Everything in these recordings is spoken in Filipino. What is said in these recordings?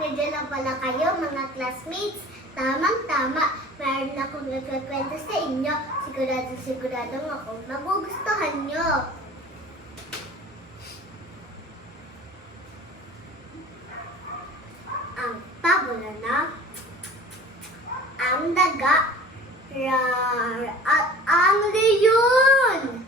Nandiyan na pala kayo mga classmates. Tamang-tama, meron akong nagkakwento sa inyo. Siguradong ako magugustuhan nyo. Ang pabula na ang daga, rar, at ang leyon.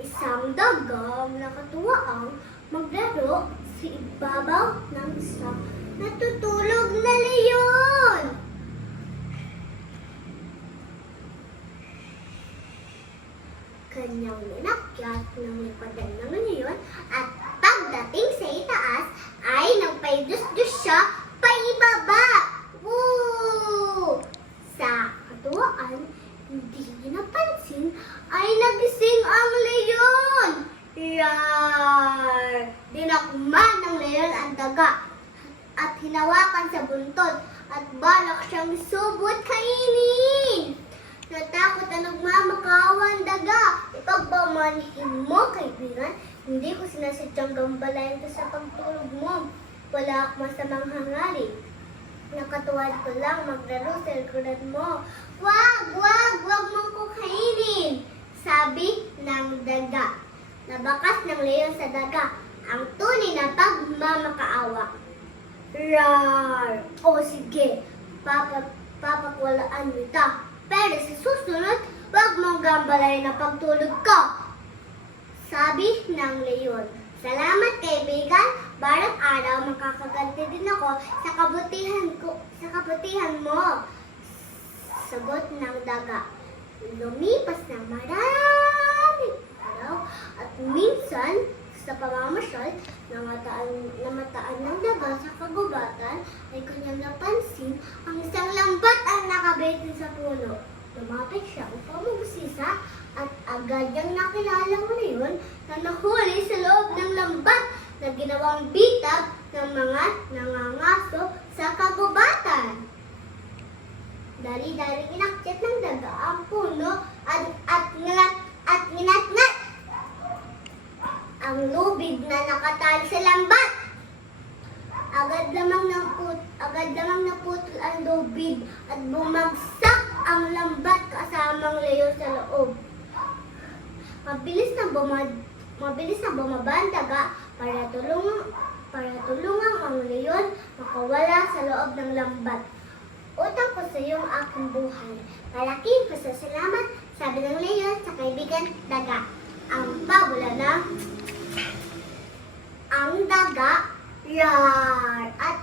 Isang daga nakatuwa ang maglaro sa ibabaw ng isang natutulog na leyon. Kanyang ninakyat ng lipadan ng leyon at pagdating sa itaas ay nagpaidus-dus siya paibaba. Woo! Sa katuwaan, hindi niya napansin ay nagising ang leyon. Rar! Dinakman ng leyon ang daga at hinawakan sa buntot at balak siyang subot kainin. Natakot na nagmamakawa ang daga. Ipagpamanhin mo, kaibigan. Hindi ko sinasadyang gambalayan ka sa pagtulog mo. Wala akong masamang hangarin. Nakatuwad ko lang maglaro sa likuran mo. Wag mong ko kainin, sabi ng daga. Nabakas ng leyon sa daga ang tunay na pagmamakaawa. Rar! O sige, papakwalaan kita. Pero sa susunod, wag mong gambalayan na pagtulog ko, sabi ng leyon. Salamat kaibigan, balang araw makakaganti din ako sa kabutihan mo. Sagot ng daga. Lumipas ng maraming araw at minsan sa pamamasyal, namataan ng daga sa kagubatan ay kanyang napansin ang isang lambat ang nakabitin sa puno. Lumapit siya upang magbusisa at agad niyang nakilala mo na yun na nahuli sa loob ng lambat na ginawang bitag ng mga nangangaso sa kagubatan. Dari-daring inakyat ng daga ang puno at nginat-ngat ang lubid na nakatali sa lambat. Agad lamang naputol ang lubid at bumagsak ang lambat kasamang leyon sa loob. Mabilis na bumaba ang daga para tulungan ang leyon makawala sa loob ng lambat. Utang ko sa iyo ang aking buhay. Malaking pasasalamat, sabi ng leyon sa kaibigan daga. Ang pabula na ang daga, rar, at